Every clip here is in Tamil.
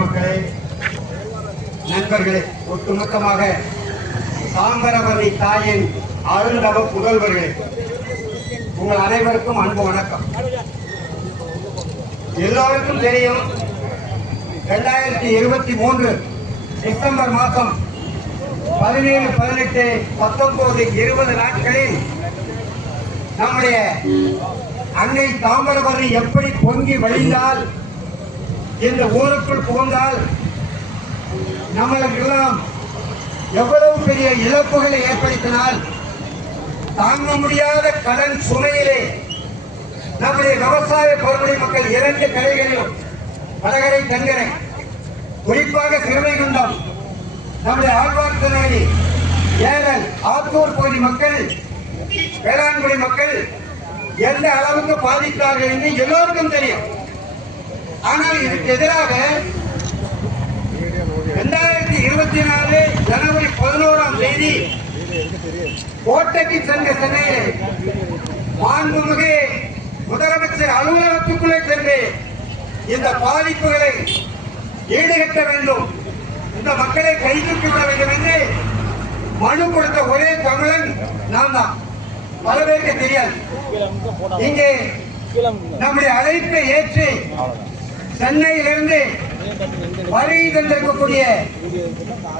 மக்களே, நண்பர்களே, ஒட்டுமொத்தமாக தாம்பரவதி தாயின் அருந்தவ புதல்வர்களே, உங்கள் அனைவருக்கும் அன்பு வணக்கம். எல்லோருக்கும் தெரியும், 2023 டிசம்பர் மாதம் 17, 18, 19, 20 நாட்களில் நம்முடைய அன்னை தாம்பரவதி எப்படி பொங்கி வழிந்தால், இந்த ஊருக்குள் புகுந்தால் நம்மளுக்கெல்லாம் எவ்வளவு பெரிய இழப்புகளை ஏற்படுத்தினால், தாங்க முடியாத கடன் சுமையிலே நம்முடைய விவசாய பொருளை மக்கள் 2 கரைகளிலும், வடகரை தென்கரை, குறிப்பாக சிறுவைகுண்டம், நம்முடைய ஆழ்வார்த்தனடி, ஏரல், ஆத்தூர் பகுதி மக்கள், வேளாண்குடி மக்கள் எந்த அளவுக்கு பாதித்தார்கள் என்று எல்லோருக்கும் தெரியும். ஆனால் இதற்கு எதிராக 2024 ஜனவரி 11ஆம் தேதி கோட்டைக்கு சென்ற சென்னையில் மாண்புமிகு முதலமைச்சர் அலுவலகத்துக்குள்ளே சென்று இந்த பாதிப்புகளை ஈடுகட்ட வேண்டும், இந்த மக்களை கைதூக்கிவிட வேண்டும் என்று மனு கொடுத்த ஒரே தமிழன் நான் தான். பல பேருக்கு தெரியாது. இங்கே நம்முடைய அழைப்பை ஏற்று சென்னையிலிருந்து வருகை தந்திருக்கக்கூடிய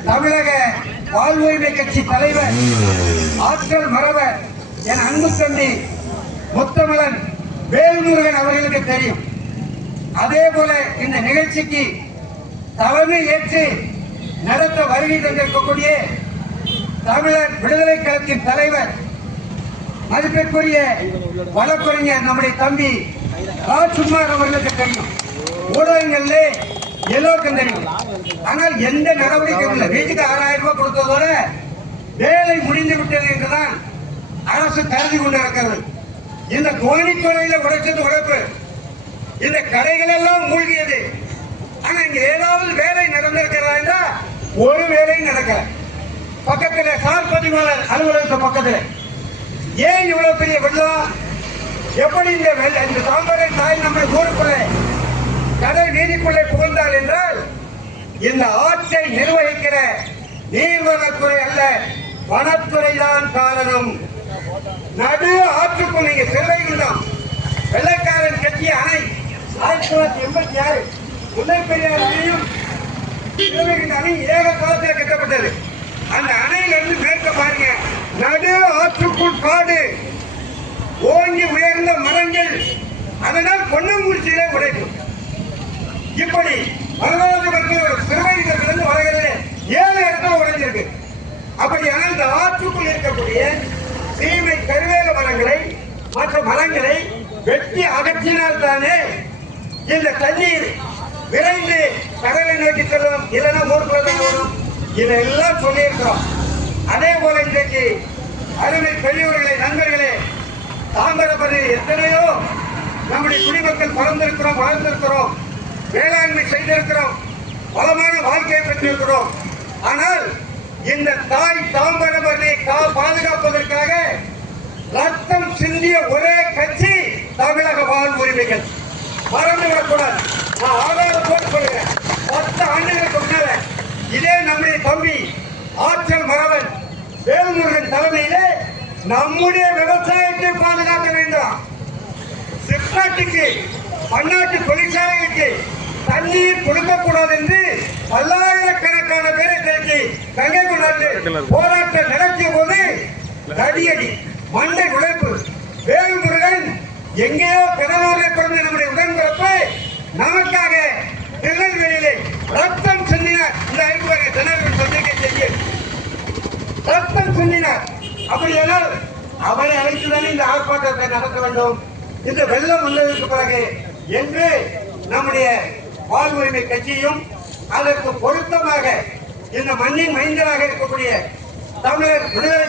தமிழக வாழ்வுரிமை கட்சி தலைவர், ஆற்றல் மரவர், என் அன்பு தம்பி முத்தமிழன் வேல்முருகன் அவர்களுக்கு தெரியும். அதே போல இந்த நிகழ்ச்சிக்கு தலைமை ஏற்று நடத்த வருகை தந்திருக்கக்கூடிய தமிழர் விடுதலை கழகத்தின் தலைவர், மதிப்பிற்குரிய வழக்கறிஞர் நம்முடைய தம்பி ராஜ்குமார் அவர்களுக்கு தெரியும். ஊடகங்களிலே எல்லோருக்கும் தெரியும். ஆனால் எந்த நடவடிக்கை இல்லை. வீட்டுக்கு 6000 ரூபாய் கொடுத்ததோட வேலை முடிந்து விட்டது என்றுதான் அரசு கருதி கொண்டிருக்கிறது. இந்த தோணித்துறையில உடைச்சது உழைப்பு, இந்த கடைகள் எல்லாம் மூழ்கியது. ஆனா இங்க ஏதாவது வேலை நடந்திருக்கிறதா என்றால் ஒரு வேலையும் நடக்கல. பக்கத்தில் சார் பதிவாளர் அலுவலகத்து பக்கத்தில் ஏன் இவ்வளவு பெரிய வெள்ளம்? எப்படி இந்த தாம்பரை தாய் நம்ம ஊருக்குள்ளே கடல் நீதிக்குள்ளே புகழ்ந்தாள் என்றால், இந்த ஆற்றை நிர்வகிக்கிற நீர்வளத்துறை அல்ல, வனத்துறை தான் காரணம். நடு ஆற்றுக்குள் நீங்க சிறுவைகுண்டம் வெள்ளைக்காரன் கட்டிய அணை 1986 முல்லை பெரியார் அணையும் சிறுவைகுண்ட அணை ஏக காலத்தில் கட்டப்பட்டது. அந்த அணையிலிருந்து மேற்க பாருங்க, நடு ஆற்றுக்குள் காடு, ஓங்கி உயர்ந்த மரங்கள், அதனால் பொன்னங்குறிச்சியிலே உடைக்கும். இப்படி சிறுவைகுண்டத்திலிருந்து வரைகிறது 7 இடத்துல உடைஞ்சிருக்கு. அப்படியான இந்த ஆற்றுக்குள் இருக்கக்கூடிய சீமை கருவேல மரங்களை, மற்ற மரங்களை வெட்டி அகற்றினால் தானே இந்த தண்ணீர் விரைந்து கடலை நோக்கி செல்லும், இல்லைன்னா ஊருக்குள்ள வரும். இதெல்லாம் சொல்லியிருக்கிறோம். அதே போல இன்றைக்கு அருமை பெரியவர்களே, நண்பர்களே, தாம்பரபுரியில் எத்தனையோ நம்முடைய குடிமக்கள் பிறந்திருக்கிறோம், வளர்ந்திருக்கிறோம், வேளாண்மை செய்திருக்கிறோம், வளமான வாழ்க்கையை பெற்றிருக்கிறோம். ஆனால் இந்த தாய் தாம்பரபுரியை பாதுகாப்பதற்காக ரத்தம் சிந்திய ஒரே கட்சி தமிழக வாழ்வுரிமைகள். மறந்துவிடக்கூடாது. நான் ஆதாரத்தோடு சொல்கிறேன். 10 ஆண்டுகளுக்கு முன்னால இதே நம்முடைய தம்பி ஆற்றல் மரவன் வேல்முருகன் தலைமையிலே நம்முடைய விவசாயத்தை பாதுகாக்க வேண்டும், சிப்காட்டுக்கு, பன்னாட்டு தொழிற்சாலைகளுக்கு தண்ணீர் கொடுக்கக்கூடாது என்று பல்லாயிரக்கணக்கான பேரை திரட்டி கங்கை கொண்டாந்து போராட்டம் நடத்திய போது தடியடி, மண்டை உழைப்பு. வேல்முருகன் எங்கேயோ கனவாக கொண்டு நம்முடைய உடன்பிறப்பு நமக்காக திருநெல்வேலியிலே ரத்தம் சிந்தினார். இந்த ஐந்து ஜனவரி சந்திக்கை செய்ய ரத்தம் சிந்தினார். அப்படியானால் அவரை அழைத்துதானே இந்த ஆர்ப்பாட்டத்தை நடத்த வேண்டும். இந்த வெள்ளம் வந்ததற்கு பிறகு என்று நம்முடைய வாழ்வுரிமை கட்சியும் அதற்கு பொருத்தமாக இந்த மண்ணின் மைந்தராக இருக்கக்கூடிய தமிழர் விடுதலை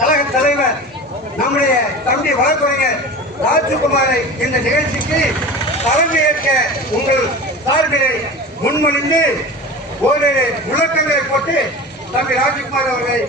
கழக தலைவர் நம்முடைய தம்பி வழக்கறிஞர் ராஜ்குமாரை இந்த நிகழ்ச்சிக்கு தலைமையேற்க உங்கள் சார்பிலை முன்மொழிந்து ஓரிரு முழக்கங்களை போட்டு தம்பி ராஜ்குமார் அவர்களை